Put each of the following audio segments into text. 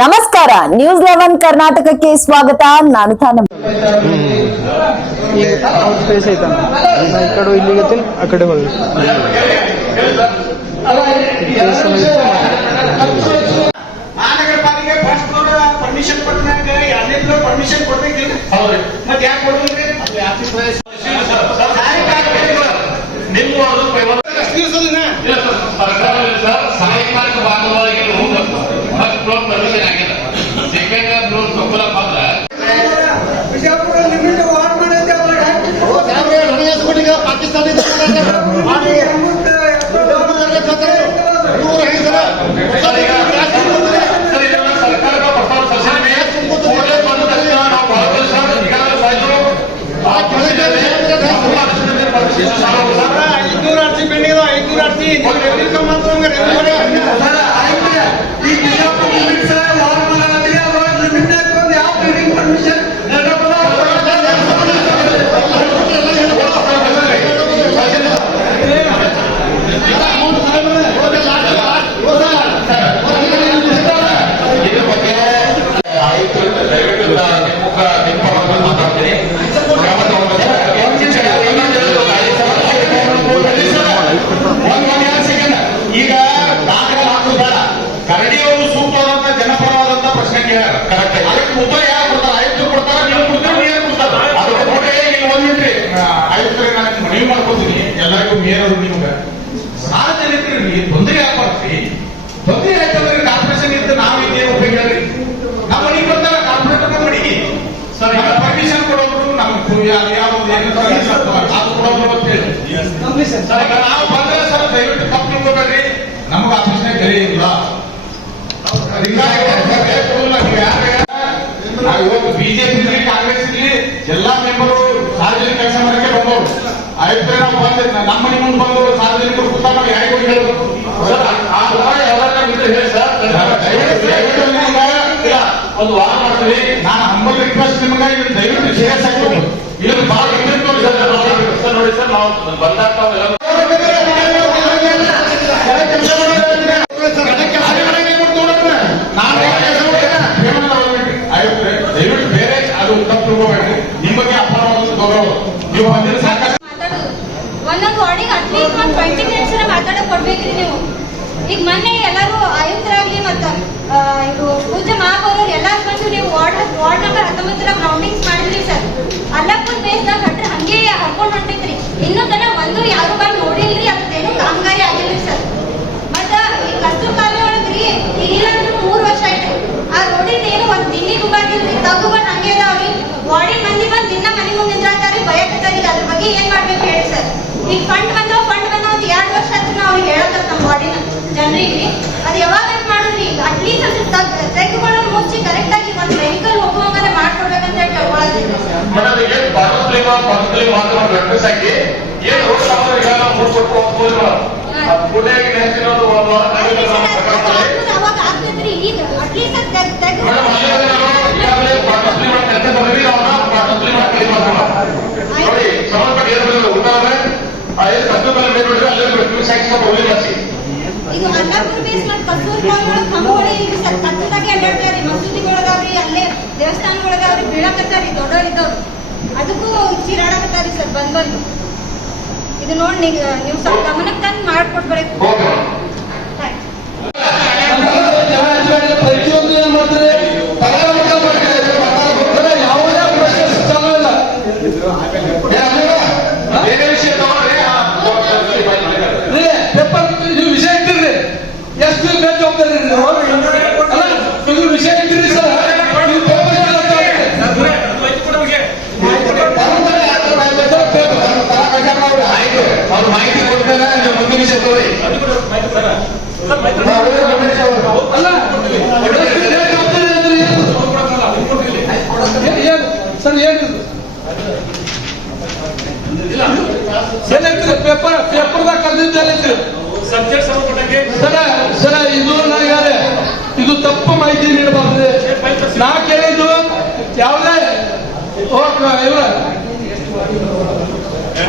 ನಮಸ್ಕಾರ, ನ್ಯೂಸ್ 11 ಕರ್ನಾಟಕಕ್ಕೆ ಸ್ವಾಗತ. ನಾನು ತಾನಮ್ಮ. ಪರ್ಮಿಷನ್ ಕೊಡ್ಬೇಕಿಲ್ಲ ಮತ್ತೆ ಯಾಕೆ ಕೊಡ್ಬೇಕ್ರಿ? ಸಾಯಂಕಾಲಿಕ ಭಾಗವಾಗಿ ಪರ್ಮಿಷನ್ ಆಗಿದೆ. ಸೆಕೆಂಡ್ ಸಂಬಳ ಮಾತ್ರ ಬಿಜಾಪುರ ಲಿಮಿಟ್ ವಾರ್ ಮಾಡಿದ್ದೆ ಪಾಕಿಸ್ತಾನ ಎಲ್ಲರಿಗೂ ಮೇಯರು ನಿಮ್ಗೆ ಸಾರ್ವಜನಿಕರಿಗೆ ತೊಂದರೆ ಆಗ್ಬಾರ್ದ್ರಿ. ತೊಂದರೆ ಆಯ್ತಂದ್ರೆ ಕಾರ್ಪೊರೇಷನ್ ಇದ್ದು ನಾವೇನು ಉಪಯೋಗ ಹೇಳ್ರಿ? ನಮ್ಮ ಮನೆಗೆ ಬಂದಾಗ ಕಾರ್ಪೊರೇಟರ್ ಮನೆಗೆ ಪರ್ಮಿಷನ್ ಕೊಡೋರು ನಮ್ಗೆ ಯಾವ ಅದು ಕೊಡೋರು ಅಂತ ಹೇಳಿ ನಾವು ಬಂದ್ರೆ ಸರ್ ದಯವಿಟ್ಟು ತಪ್ಪು ತಿಳ್ಕೊಬೇಡ್ರಿ. ನಮ್ಗೆ ಆಫೀಸ್ನಾಗ ಬೆಲೆ ಇಲ್ಲ. ನಾವು ಇವತ್ತು ಬಿಜೆಪಿ ಇರ್ಲಿ ಕಾಂಗ್ರೆಸ್ ಇರ್ಲಿ ಎಲ್ಲಾ ಮೆಂಬರು ಸಾರ್ವಜನಿಕ ಕೆಲಸ ಮಾಡಕ್ಕೆ ಬಂದವರು. ಆಯ್ತು ನಾವು ಬಂದ್ರೆ ನಮ್ಮ ಮನೆ ಮುಂದೆ ಬಂದು ಸಾರ್ವಜನಿಕರು ಕೂತಾಗ ನಾವು ಯಾರಿಗೂ ಹೇಳ್ಬೇಕು ಒಂದು ವಾರ ಮಾಡ್ತೀವಿ. ನಾನು ಹಂಬಲ್ ರಿಕ್ವೆಸ್ಟ್ ನಿಮ್ಗೆ ದಯವಿಟ್ಟು ಸೀರಿಯಸ್ ಆಗ್ಬೇಕು. ಇದು ಬಹಳ ನೋಡಿ ಸರ್, ನಾವು ಬಂದಾಗ ದಯವಿಟ್ಟು ಬೇರೆ ಅದು ತಪ್ಪು ತಿಳ್ಕೋಬೇಡ್ರಿ. ನಿಮ್ಮ ಬಗ್ಗೆ ಅಪಾರವಾದ ಗೌರವ ನೀವು ಬಂದಿರೋ ಸಾಕಷ್ಟು ಒಂದೊಂದು ವಾರ್ಡಿಗೆ ಅಟ್ಲೀಸ್ಟ್ ಒಂದು 20 ಮಿನಿಟ್ಸ್ ಮಾತಾಡಕ್ ಕೊಡ್ಬೇಕ್ರಿ ನೀವು. ಈಗ ಮೊನ್ನೆ ಎಲ್ಲರೂ ಆಯುಕ್ತರಾಗ್ಲಿ ಮತ್ತ ಇದು ಪೂಜೆ ಮಹಾಪೌರರು ಎಲ್ಲಾರು ಬಂದು ನೀವು ವಾರ್ಡ್ ನಂಬರ್ 19 ರೌಂಡಿಂಗ್ಸ್ ಮಾಡಿದ್ರಿ ಸರ್. ಅಲ್ಲಪ್ಪನ ಬೇಸ್ದಾಗ ಹಟ್ರೆ ಹಂಗೆ ಹರ್ಕೊಂಡು ಹೊಂಟೈತ್ರಿ. ಇನ್ನೂ ತನ ಒಂದು ಯಾರು ಬಂದು ನೋಡಿಲ್ರಿ, ಅದೇನು ಕಾಮಗಾರಿ ಆಗಿಲ್ರಿ ಸರ್. ಮತ್ತ ಈ ಕಸ್ತೂರ್ ಕಾಲನಿ ಒಳಗ್ರಿ ಇಲ್ಲ 3 ವರ್ಷ ಆಯ್ತು. ಆ ರೋಡಿನ ಏನು ಒಂದ್ ದಿಲ್ಲಿಗೂ ಬಂದಿಲ್ರಿ, ತಗು ಬಂದ್ ಹಂಗೆ ಅದಾವ್ರಿ. ವಾರ್ಡಿನ ಮಂದಿ ಬಂದು ದಿನ ಮನೆ ಮುಂದೆ ನಿಂತ್ರಾತಾರಿ, ಭಯಕತ್ತಾರಿ. ಅದ್ರ ಬಗ್ಗೆ ಏನ್ ಮಾಡ್ಬೇಕು ಹೇಳಿ ಸರ್. ಈಗ ಫಂಡ್ ಬಂದವ ಒಂದು 2 ವರ್ಷ ಆಯ್ತು ನಾವು ಹೇಳಕತ್ತ ನಮ್ಮ ವಾರ್ಡಿನ ಜನರಿಗೆ. ಅದು ಯಾವಾಗ ಮಾಡಿದ್ರಿ? ಅಟ್ಲೀಸ್ಟ್ ಅದು ತೆಗೆದುಕೊಳ್ಳೋದು ಮುಚ್ಚಿ ಕರೆಕ್ಟ್ ಆಗಿ ಒಂದು ವೆಹಿಕಲ್ ಹೋಗುವಂಗಾನೆ ಮಾಡ್ಕೊಡ್ಬೇಕಂತ ಹೇಳಿ ಕೇಳ್ಕೊಳ್ಳೋದಿಲ್ಲ. ಅವಾಗ ಆಗ್ತದ್ರಿ. ಈಗ ಅಟ್ಲೀಸ್ಟ್ ಈಗ ಅಲ್ಲಾಪುರ ಬೇಸ್ ಮಾಡಿ ಕಸ್ತೂರ್ ಕಾಲೊಳಗೆ ಕಂಬಗಳು ಇಲ್ರಿ ಸರ್. ಕತ್ತದಾಗೆ ಅಡ್ಡಾಡ್ತಾರಿ, ಮಸೂದಿಗಳದಾವ್ರಿ, ಅಲ್ಲೇ ದೇವಸ್ಥಾನಗಳದಾವ್ರಿ, ಬೀಳಕತ್ತಾರಿ ದೊಡ್ಡವರಿದ್ದವ್ರು. ಅದಕ್ಕೂ ಚೀರಾಡಕತ್ತಾರಿ ಸರ್ ಬಂದು. ಇದು ನೋಡಿ ನೀವು ಸ್ವಲ್ಪ ಗಮನಕ್ಕೆ ತಂದು ಮಾಡ್ಕೊಡ್ಬೇಕು. ಪ್ರತಿಯೊಂದು ಏನ್ ಮಾಡ್ತಾರೆ, ಯಾವುದೇ ಪ್ರಶ್ನೆ ಸಿಗಲ್ಲ. ಬೇರೆ ವಿಷಯ ಪೇಪರ್ ನೀವು ವಿಷಯ ಇಟ್ಟಿರ್ರಿ, ಎಷ್ಟು ಬೇಜವಾಬ್ದಾರಿ ನೀವು ವಿಷಯ ಇಟ್ಟಿರಿ ಸರ್. ನೀವು ಪೇಪರ್ ಅವ್ರು ಮಾಹಿತಿ ಕೊಡ್ತಾರೆ, ನೀವು ಮುಂದಿನ ವಿಷಯ ತೋರಿ. ಅಲ್ಲ ಸರ್ ಏನಿದೆ ಪೇಪರ್ದಾಗ ಕರೆದಿದ್ದೇನೆ ಸಬ್ಜೆಕ್ಟ್ ಸಂಬಂಧಪಟ್ಟಂಗೆ ಸರ ಇದು ನನಗೆ ಇದು ತಪ್ಪು ಮಾಹಿತಿ ನೀಡಬಾರ್ದು. ನಾ ಕೇಳಿದ್ದು ಯಾವುದೇ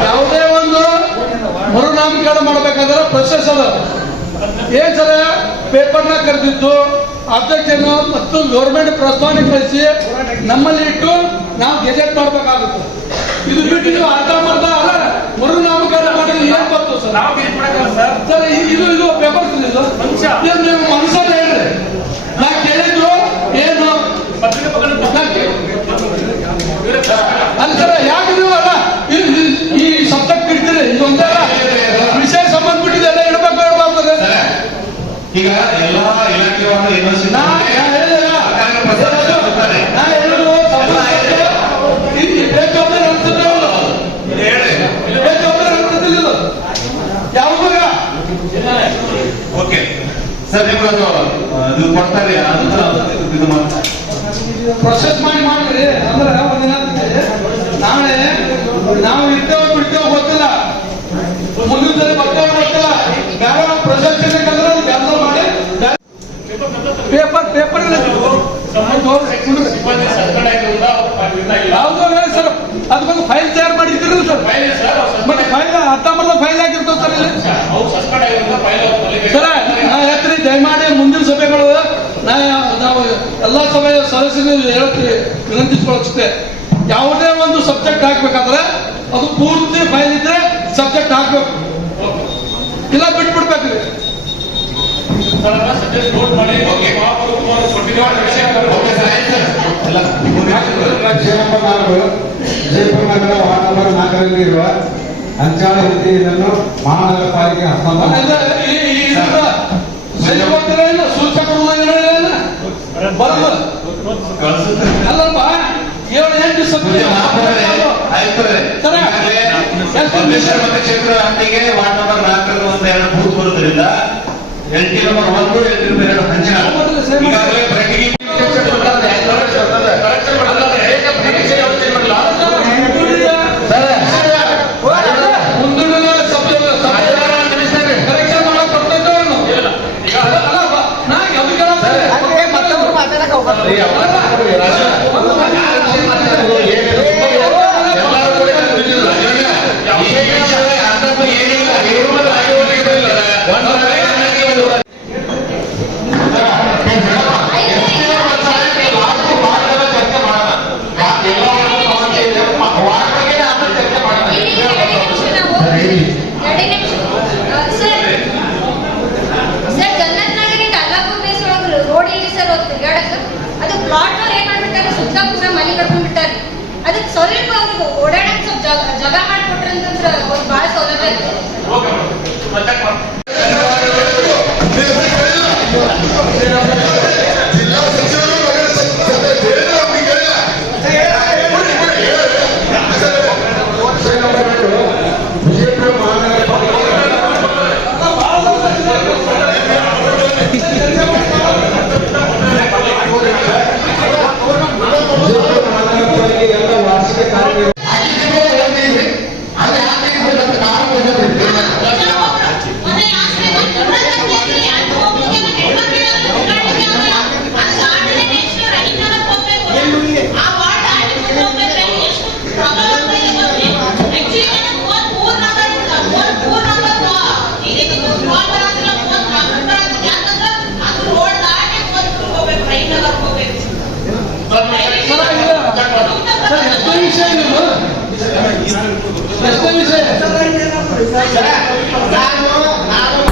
ಯಾವುದೇ ಒಂದು ಮರುನಾಮಕರಣ ಮಾಡಬೇಕಾದ್ರೆ ಪ್ರೊಸೆಸ್ ಅದ. ಏನ್ ಸರ ಪೇಪರ್ನ ಕರೆದಿದ್ದು ಅಬ್ಜೆಕ್ಷನ್ ಮತ್ತು ಗೌರ್ಮೆಂಟ್ ಪ್ರಸ್ತಾವನೆ ಕಳಿಸಿ ನಮ್ಮಲ್ಲಿ ಇಟ್ಟು ನಾವು ಗೆಜೆಟ್ ಮಾಡಬೇಕಾಗುತ್ತೆ. ಇದು ಬಿಟ್ಟು ನೀವು ಅರ್ಧ ಮರ್ಧ ಅಲ್ಲ ಮರುನಾಮಕರಣ ಮಾಡಿದ್ರೆ ಏನ್ ಬರ್ತು ಸರ್? ಸರ್ ಇದು ಪೇಪರ್ ಇದು ನೀವು ಮನುಷ್ಯನ ಹೇಳ್ರಿ. ನಾ ಕೇಳಿದ್ರು ಏನು ಅಲ್ಲ ಸರ್, ಯಾಕೆ ನೀವು ಅಲ್ಲ ಈ ಸಬ್ಜೆಕ್ಟ್ ಇಡ್ತೀರಿ? ಇದೊಂದೇ ವಿಷಯ ಸಂಬಂಧಪಟ್ಟಿದೆ ಎಲ್ಲ ಇಡಬೇಕು ಹೇಳ್ಬಾರ್ದು. ಈಗ ಎಲ್ಲಾ ಇಲಾಖೆಯನ್ನು ಯೂನಿವರ್ಸಿಟಿ ಓಕೆ ಸರ್, ನಿಮ್ಗೆ ಅದು ಕೊಡ್ತಾರೆ ಇದು ಮಾಡ್ತಾರೆ ಪ್ರೊಸೆಸ್ ಮಾಡ್ರಿ. ಅಂದ್ರೆ ಒಂದಿನ ನಾಳೆ ನಾವು ಇರ್ತೇವೆ ಬಿಡ್ತೇವೆ ಗೊತ್ತಿಲ್ಲ, ಮುಂದಿನ ಸರಿ ಬರ್ತೇವೆ ಗೊತ್ತಿಲ್ಲ. ಬೇರೆ ಪ್ರೊಸೆಸ್ ಕಲ್ದ್ರೆ ಅದು ಕ್ಯಾನ್ಸಲ್ ಮಾಡಿ ಪೇಪರ್ ಯಾವ್ದು ಸರ್ ಅದಕ್ಕೊಂದು ಫೈಲ್ ತಯಾರು ಮಾಡಿದ್ದೀರಲ್ಲ ಸರ್? ಮತ್ತೆ ಫೈಲ್ 19 ಫೈಲ್ ಆಗಿರ್ತಾವ ಸರ್ ಇಲ್ಲಿ. ಸರ ನಾ ಹೇಳ್ತೀನಿ, ದಯಮಾಡಿ ಮುಂದಿನ ಸಭೆಗಳು ನಾವು ಎಲ್ಲ ಸಭೆಯ ಸದಸ್ಯರು ಹೇಳ್ತೀವಿ, ವಿನಂತಿಸ್ಕೊಳ್ತೇವೆ. ಯಾವುದೇ ಒಂದು ಸಬ್ಜೆಕ್ಟ್ ಹಾಕ್ಬೇಕಾದ್ರೆ ಅದು ಪೂರ್ತಿ ಫೈಲ್ ಇದ್ರೆ ಸಬ್ಜೆಕ್ಟ್ ಹಾಕ್ಬೇಕು, ಇಲ್ಲ ಬಿಟ್ಬಿಡ್ಬೇಕ್ರಿ. ವಿಜಯಪುರ ನಗರ ವಾರ್ಡ್ ನಂಬರ್ 4ರಲ್ಲಿ ಇರುವ ಅಂಚಾಳ ಹುದ್ದೆಯನ್ನು ಮಹಾನಗರ ಪಾಲಿಕೆ ಸೂಚಕರು ಅಲ್ಲಪ್ಪ 7-8 ಕ್ಷೇತ್ರ ವ್ಯಾಪ್ತಿಗೆ ವಾರ್ಡ್ ನಂಬರ್ 4ರಲ್ಲಿ ಒಂದೆರಡು ಬೂತ್ ಬರುವುದರಿಂದ LT ನಂಬರ್ 1, LT ನಂಬರ್ 2 ಹಂಚಿನ ಈಗಾಗಲೇ ಪ್ರತಿಗೆ ಅದಕ್ಕೆ ಸ್ವಲ್ಪ ಅವ್ರಿಗೆ ಓಡಾಡಕ್ ಸ್ವಲ್ಪ ಜಾಗ ಮಾಡ್ಕೊಟ್ರೆ ಅಂತಂದ್ರೆ ಅವ್ರಿಗೆ ಬಹಳ ಸೌಲಭ್ಯ ಇರ್ತದೆ.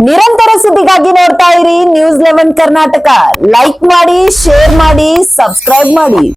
ನಿರಂತರ ಸುದ್ದಿಗಾಗಿ ನೋಡ್ತಾ ಇರಿ News 11 ಕರ್ನಾಟಕ. ಲೈಕ್ ಮಾಡಿ, ಶೇರ್ ಮಾಡಿ, ಸಬ್ಸ್ಕ್ರೈಬ್ ಮಾಡಿ.